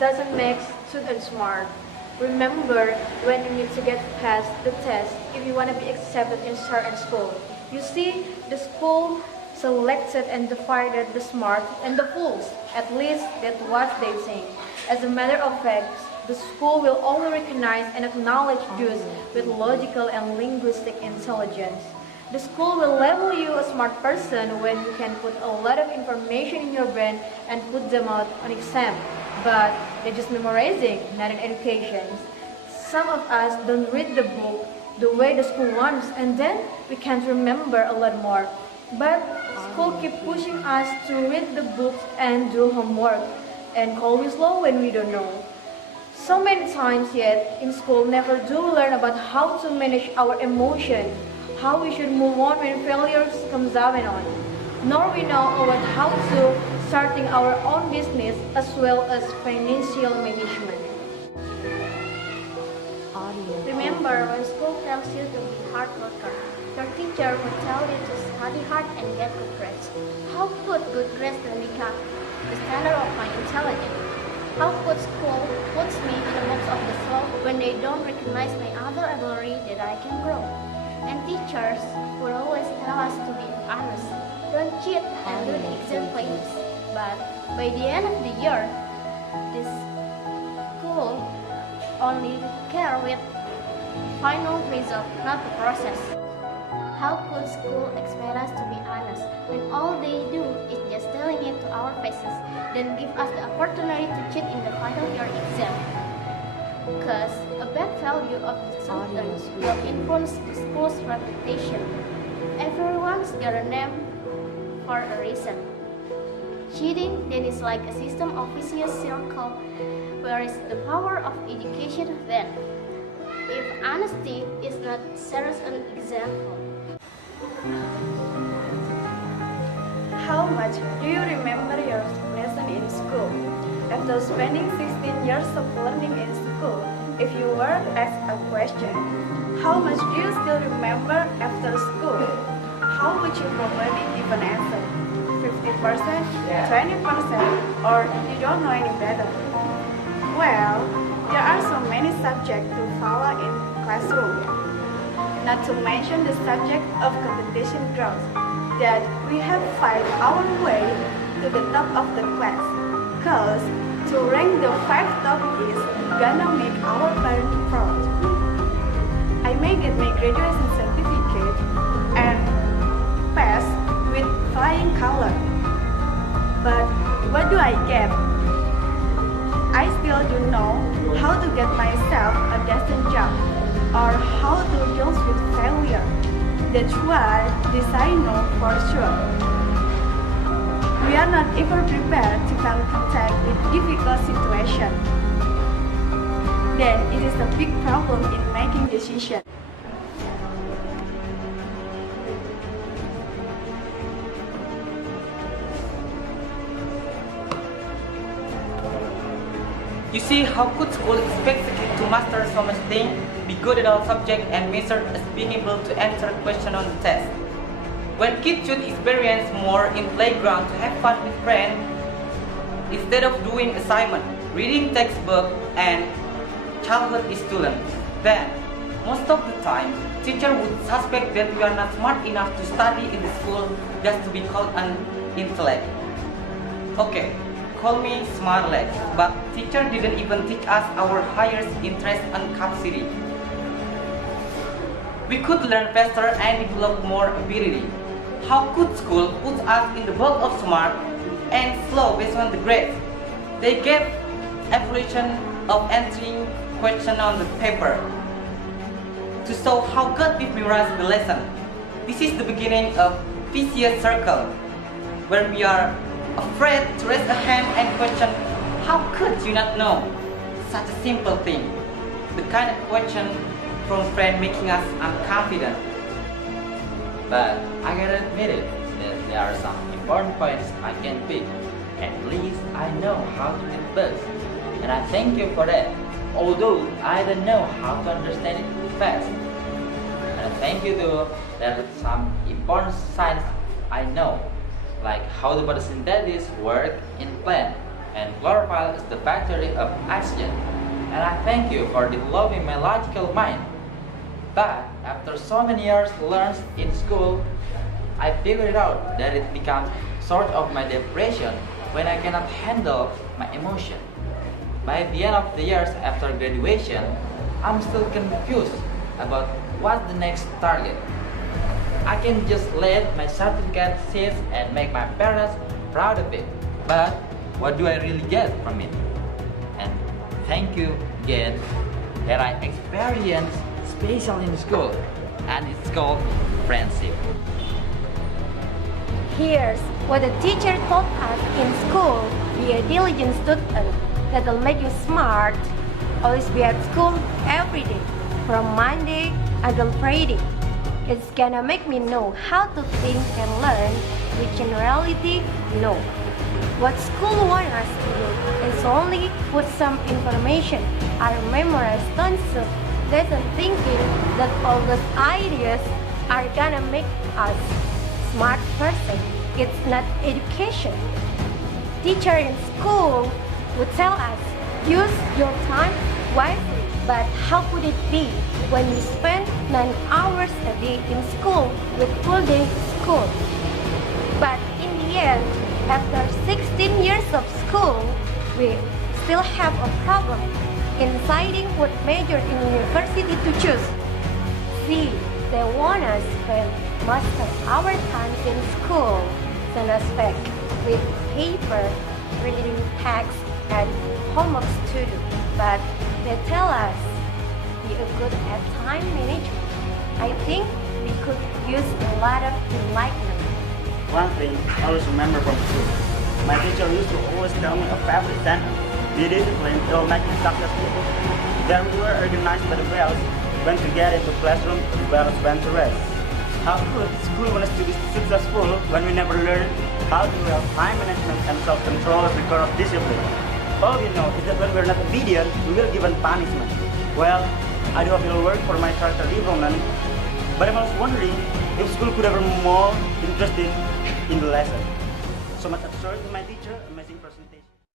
doesn't make students smart. Remember when you need to get past the test if you want to be accepted in certain school. You see, the school selected and divided the smart and the fools. At least that's what they think. As a matter of fact, the school will only recognize and acknowledge those with logical and linguistic intelligence. The school will label you a smart person when you can put a lot of information in your brain and put them out on exam. But they're just memorizing, not an education. Some of us don't read the book the way the school wants, and then we can't remember a lot more. But school keep pushing us to read the books and do homework, and call me slow when we don't know. So many times yet in school never do learn about how to manage our emotion, how we should move on when failures comes up and on. Nor we know about how to starting our own business as well as financial management. Remember when school tells you to be hard worker, your teacher will tell you to study hard and get good grades. How could good grades then become the standard of my intelligence? How could school puts me in a box of the slow when they don't recognize my other ability that I can grow? And teachers will always tell us to be honest, don't cheat and do the exam playlist. But by the end of the year, this school only care with final result, not the process. How could school expect us to be honest when all they do is just telling it to our faces, then give us the opportunity to cheat in the final year exam? Because a bad value of the students will influence the school's reputation. Everyone's got a name for a reason. Cheating then is like a system of vicious circle, where is the power of education then? If honesty is not serves an example. How much do you remember your lesson in school? After spending 16 years of learning in school, if you were asked a question, how much do you still remember after school? How would you probably give an answer? 50%, 20%, or you don't know any better? Well, there are so many subjects to follow in classroom. Not to mention the subject of competition growth, that we have fight our way to the top of the class. Cause to rank the 5 top is gonna make our parents proud. I may get my graduation certificate and pass with flying color. But what do I get? I still don't know how to get myself a decent job or how to deal with failure. That's why this I know for sure. We are not even prepared to come in contact with difficult situations. Then it is a big problem in making decisions. You see, how could school expect a kid to master so much things, be good at all subjects, and measured as being able to answer a question on the test? When kids should experience more in playground to have fun with friends, instead of doing assignment, reading textbook, and childhood student, then most of the time, teacher would suspect that we are not smart enough to study in the school just to be called an intellect. Okay. Call me smart leg, but teacher didn't even teach us our highest interest and capacity. We could learn faster and develop more ability. How could school put us in the box of smart and slow based on the grades? They gave evaluation of answering question on the paper to show how good we memorized the lesson. This is the beginning of vicious circle, where we are afraid to raise a hand and question, how could you not know such a simple thing? The kind of question from friend making us unconfident. But I gotta admit it, that there are some important points I can pick. At least I know how to read books, and I thank you for that. Although I don't know how to understand it fast. And I thank you too, there are some important science I know, like how the photosynthesis work in plant, and chlorophyll is the battery of oxygen. And I thank you for developing my logical mind. But after so many years learned in school, I figured out that it becomes sort of my depression when I cannot handle my emotion. By the end of the years after graduation, I'm still confused about what's the next target. I can just let my certificate sit and make my parents proud of it. But what do I really get from it? And thank you again that I experienced special in school, and it's called friendship. Here's what the teacher taught us in school. Be a diligent student. That'll make you smart. Always be at school every day, from Monday until Friday. It's gonna make me know how to think and learn, which in reality, no. What school wants us to do is only put some information or memorize tons of lesson thinking that all those ideas are gonna make us smart person. It's not education. Teacher in school would tell us, use your time wisely. But how could it be when we spend 9 hours a day in school with full day school? But in the end, after 16 years of school, we still have a problem in deciding what major in university to choose. See, they want us to spend most of our time in school, send us back with paper, reading text, and homeworks to do. But they tell us we are good at time management. I think we could use a lot of enlightenment. One thing I always remember from school, my teacher used to always tell me a favorite sentence. Be disciplined, it will make you successful. Then we were organized by the bells, when to get into classroom, the bells went to rest. How could school want us to be successful when we never learn how to have time management and self-control as the core of discipline? All we know is that when we're not obedient, we will given punishment. Well, I do a little work for my character development, but I'm also wondering if school could ever more interested in the lesson. So much absurd in my teacher, amazing presentation.